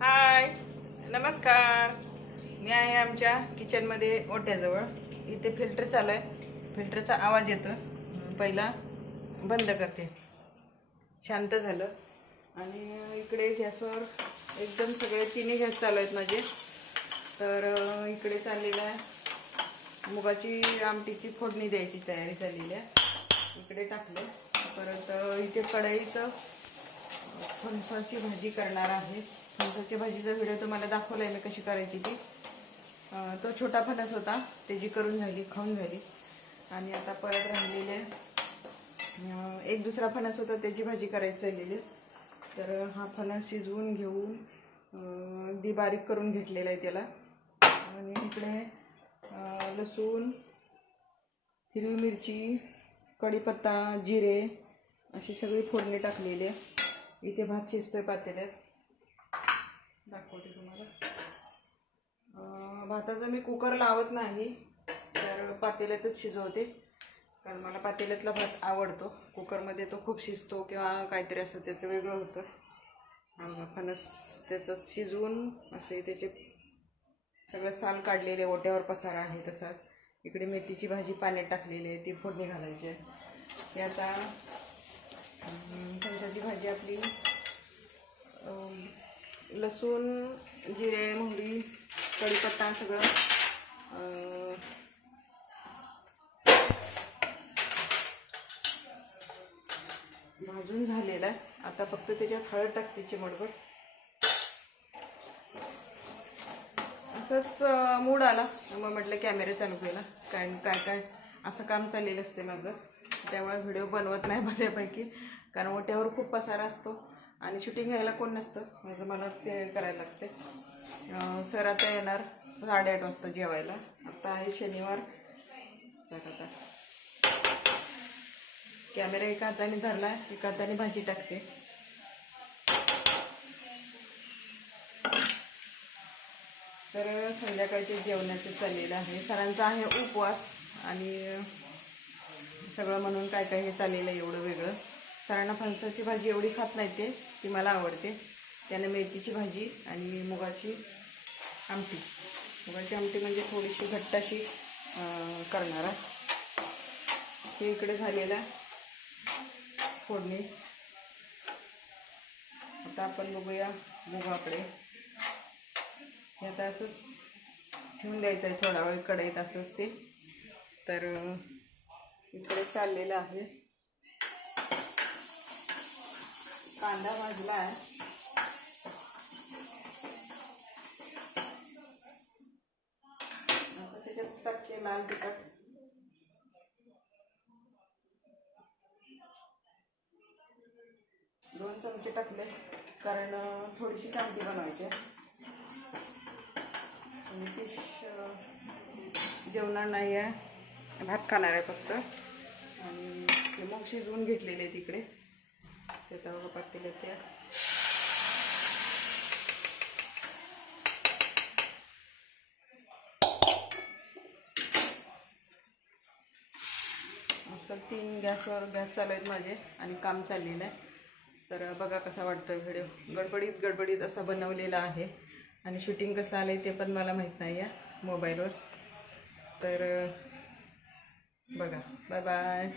हाय, नमस्कार. मी आहे आमच्या किचनमध्ये ओट्याजवळ. इथे फिल्टर चालू आहे. फिल्टरचा आवाज येतो. पहिला बंद करते. शांत झालं. आणि इकडे गॅसवर एकदम सगळे तिन्ही गॅस चालू आहेत माझे. तर इकडे चाललेलं आहे मुगाची आमटीची फोडणी द्यायची तयारी झालेली आहे. इकडे टाकलं. परत इथे कढईत फणसाची भाजी करणार आहे. फणसाची भाजीचा व्हिडिओ तुम्हाला दाखवला आहे मी कशी करायची ती. तो छोटा फणस होता, त्याची करून झाली, खाऊन झाली. आणि आता परत राहिलेले एक दुसरा फणस होता, त्याची भाजी करायची चाललेली. तर हा फणस शिजवून घेऊन बारीक करून घेतलेला आहे त्याला. आणि इकडे लसूण, हिरवी मिरची, कढीपत्ता, जिरे अशी सगळी फोडणी टाकलेली आहे. इथे भात शिजतोय पातेल्यात, दाखवते तुम्हाला. भाताचं मी कुकर लावत नाही, तर पातेल्यातच शिजवते. कारण मला पातेल्यातला भात आवडतो. कुकरमध्ये तो खूप शिजतो किंवा काहीतरी असं त्याचं वेगळं होतं. फणस त्याचं शिजवून असे त्याचे सगळं साल काढलेले, ओट्यावर पसारा आहे तसाच. इकडे मेथीची भाजी पाण्यात टाकलेली आहे, ती फोडणी घालायची आहे. ते आता फणसाची भाजी आपली लसूण, जिरे, मोहरी, कढीपत्ता सगळं भाजून झालेलं आहे. आता फक्त त्याच्यात हळद टाकते चिमटभर. असंच मूड आला मग म्हटलं कॅमेरा चालू केला. काय काय काय असं काम चाललेलं असते माझं, त्यामुळे व्हिडिओ बनवत नाही बऱ्यापैकी. कारण ओट्यावर खूप पसारा असतो आणि शूटिंग घ्यायला कोण नसतं, माझं मला ते करायला लागते. सर आता येणार 8:30 वाजता जेवायला. आता आहे शनिवार. आता कॅमेरा एका हाताने धरला, एका हाताने भाजी टाकते. तर संध्याकाळचे जेवणाचं चाललेलं आहे. सरांचा आहे उपवास आणि सगळं म्हणून काय काय हे चाललेलं आहे एवढं वेगळं. सरांना फणसाची भाजी एवढी खात नाही, ती मला आवडते. त्याने मेथीची भाजी आणि मुगाची आमटी. मुगाची आमटी म्हणजे थोडीशी घट्ट अशी करणार आहे. हे इकडे झालेलं आहे फोडणी. आता आपण बघूया मुगाकडे. हे आता असंच ठेवून द्यायचं आहे थोडा वेळ कढईत असंच ते. तर इकडे चाललेलं आहे. कांदा भाजला आहे. आता त्याच्यात टाकते लाल तिखट. दोन चमचे टाकले, कारण थोडीशी आमटी बनवायची आहे. फिश जेवणार नाही आहे, भात खाणार आहे फक्त. आणि ते मग शिजवून घेतलेले आहेत तिकडे. ते तवा पातेल्यात त्या असं 3 गॅसवर गॅस चालू आहेत माझे आणि काम चाललेलं आहे. तर बघा कसा वाटतोय व्हिडिओ. गडबडीत गडबडीत असा बनवलेला आहे. आणि शूटिंग कसं आलं आहे ते पण मला माहीत नाही आहे मोबाईलवर. तर बघा. Bye bye.